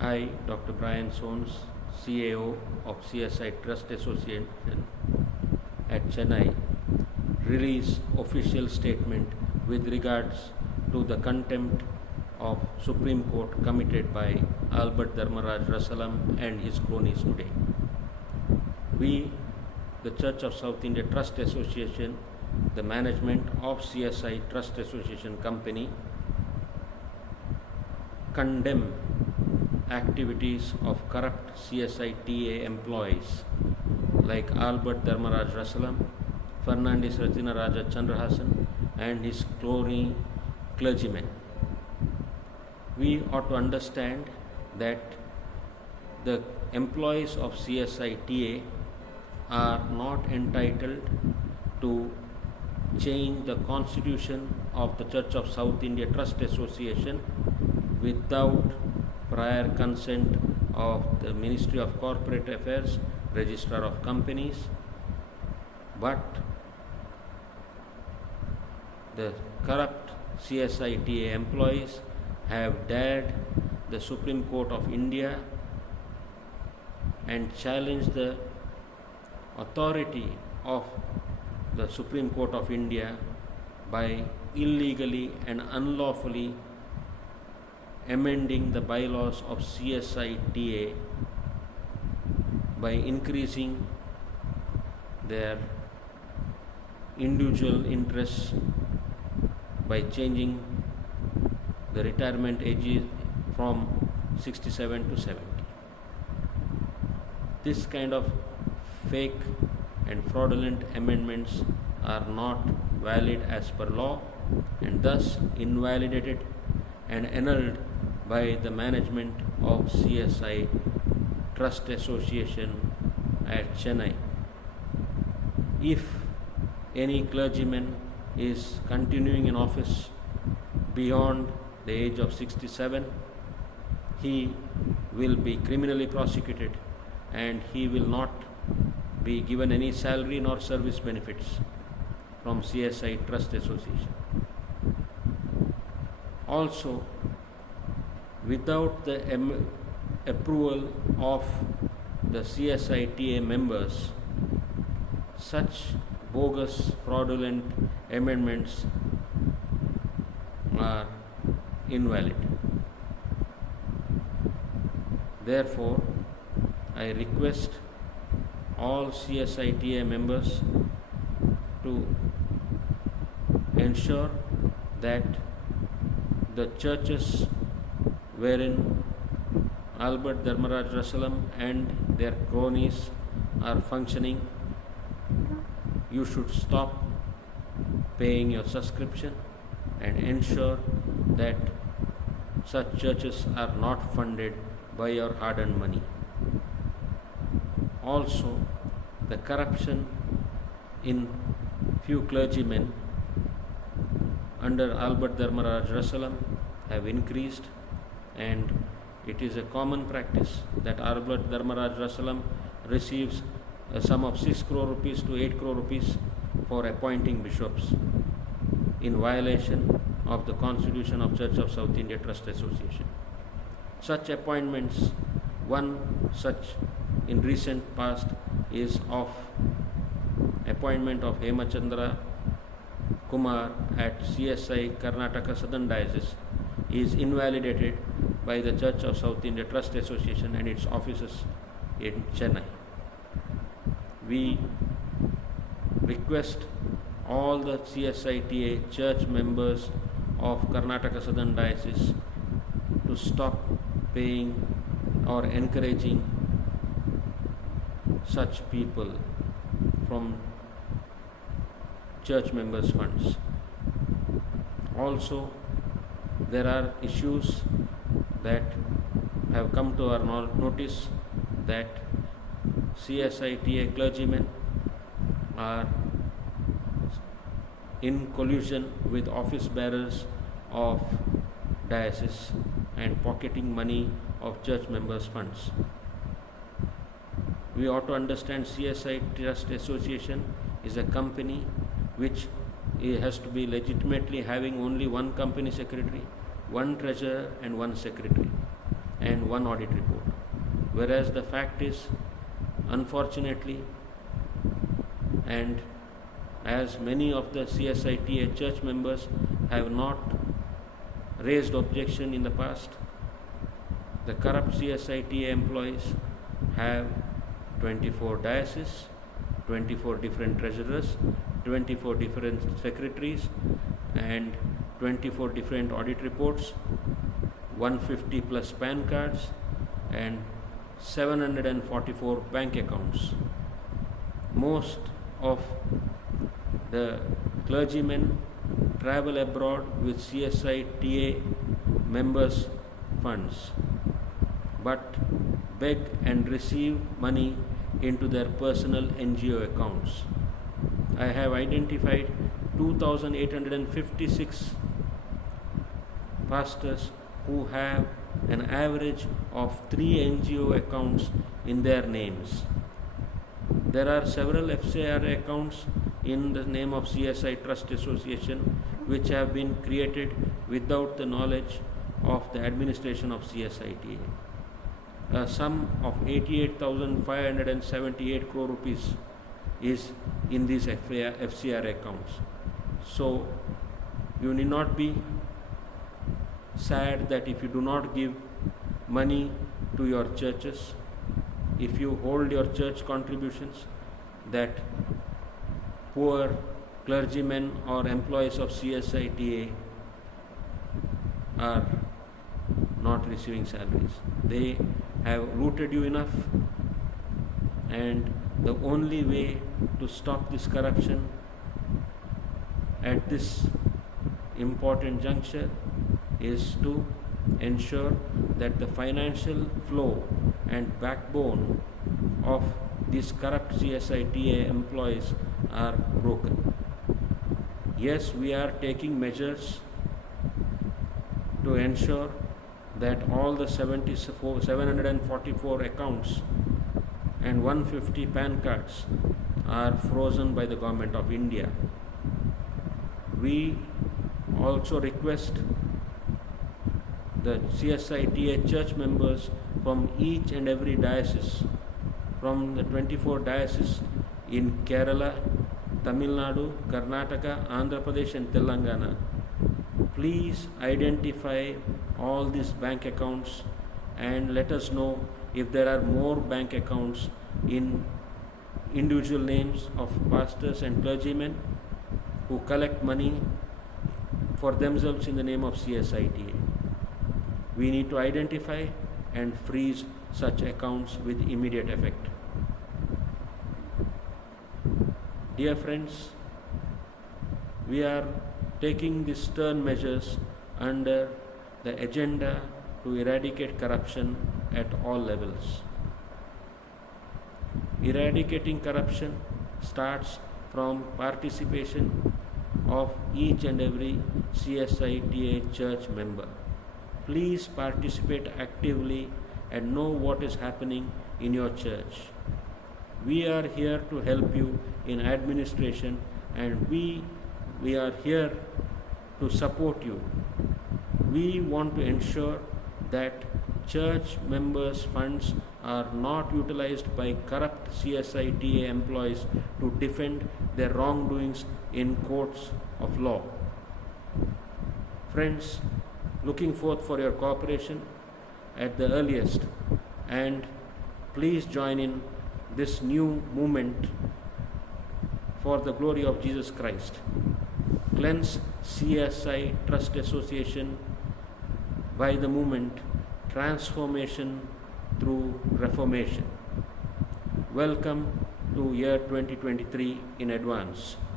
I, Dr. Brian Sones, CAO of CSI Trust Association at Chennai, release official statement with regards to the contempt of Supreme Court committed by Albert Dharmaraj Rasal Amar and his cronies today. We, the Church of South India Trust Association, the management of CSI Trust Association Company, condemn activities of corrupt CSI TA employees like Albert Dharmaraj Rasal Amar, Fernandes Rathinaraja Chandrahasan and his crony clergymen. We ought to understand that the employees of CSI TA are not entitled to change the constitution of the Church of South India Trust Association without prior consent of the Ministry of Corporate Affairs, Registrar of Companies, but the corrupt CSI TA employees have dared the Supreme Court of India and challenged the authority of the Supreme Court of India by illegally and unlawfully amending the bylaws of CSI TA by increasing their individual interests by changing the retirement age from 67 to 70. This kind of fake and fraudulent amendments are not valid as per law and thus invalidated and annulled by the management of CSI Trust Association at Chennai. If any clergyman is continuing in office beyond the age of 67, he will be criminally prosecuted and he will not be given any salary nor service benefits from CSI Trust Association. Also, without the approval of the CSI TA members, such bogus, fraudulent amendments are invalid. Therefore, I request all CSI TA members to ensure that the churches wherein Albert Dharmaraj Rasal Amar and their cronies are functioning, you should stop paying your subscription and ensure that such churches are not funded by your hard-earned money. Also, the corruption in few clergymen under Albert Dharmaraj Rasal Amar have increased, and it is a common practice that Albert Dharmaraj Rasal Amar receives a sum of 6 crore rupees to 8 crore rupees for appointing bishops in violation of the Constitution of Church of South India Trust Association. Such appointments, one such in recent past is of appointment of Hemachandra Kumar at CSI Karnataka Southern Diocese, is invalidated by the Church of South India Trust Association and its offices in Chennai. We request all the CSI TA church members of Karnataka Southern Diocese to stop paying or encouraging such people from church members' funds. Also, there are issues that have come to our notice that CSI TA clergymen are in collusion with office bearers of diocese and pocketing money of church members' funds. We ought to understand CSI Trust Association is a company which has to be legitimately having only one company secretary, one treasurer and one secretary. and 1 audit report. Whereas the fact is, unfortunately, and as many of the CSITA church members have not raised objection in the past, the corrupt CSITA employees have 24 dioceses, 24 different treasurers, 24 different secretaries, and 24 different audit reports, 150 plus PAN cards, and 744 bank accounts. Most of the clergymen travel abroad with CSITA members' funds, but beg and receive money into their personal NGO accounts. I have identified 2,856 pastors who have an average of 3 NGO accounts in their names. There are several FCR accounts in the name of CSI Trust Association which have been created without the knowledge of the administration of CSITA. A sum of 88,578 crore rupees is in these FCR accounts. So you need not be sad that if you do not give money to your churches, if you hold your church contributions, that poor clergymen or employees of CSITA are not receiving salaries. They have rooted you enough, and the only way to stop this corruption at this important juncture is to ensure that the financial flow and backbone of these corrupt CSITA employees are broken. Yes, we are taking measures to ensure that all the 744 accounts and 150 PAN cards are frozen by the government of India. We also request the CSITA church members from each and every diocese, from the 24 dioceses in Kerala, Tamil Nadu, Karnataka, Andhra Pradesh and Telangana, please identify all these bank accounts and let us know if there are more bank accounts in individual names of pastors and clergymen who collect money for themselves in the name of CSITA. We need to identify and freeze such accounts with immediate effect. Dear friends, we are taking these stern measures under the agenda to eradicate corruption at all levels. Eradicating corruption starts from participation of each and every CSITA church member. Please participate actively and know what is happening in your church. We are here to help you in administration, and we are here to support you. We want to ensure that church members' funds are not utilized by corrupt CSITA employees to defend their wrongdoings in courts of law. Friends, looking forth for your cooperation at the earliest, and please join in this new movement for the glory of Jesus Christ. Cleanse CSI Trust Association by the movement Transformation through Reformation. Welcome to year 2023 in advance.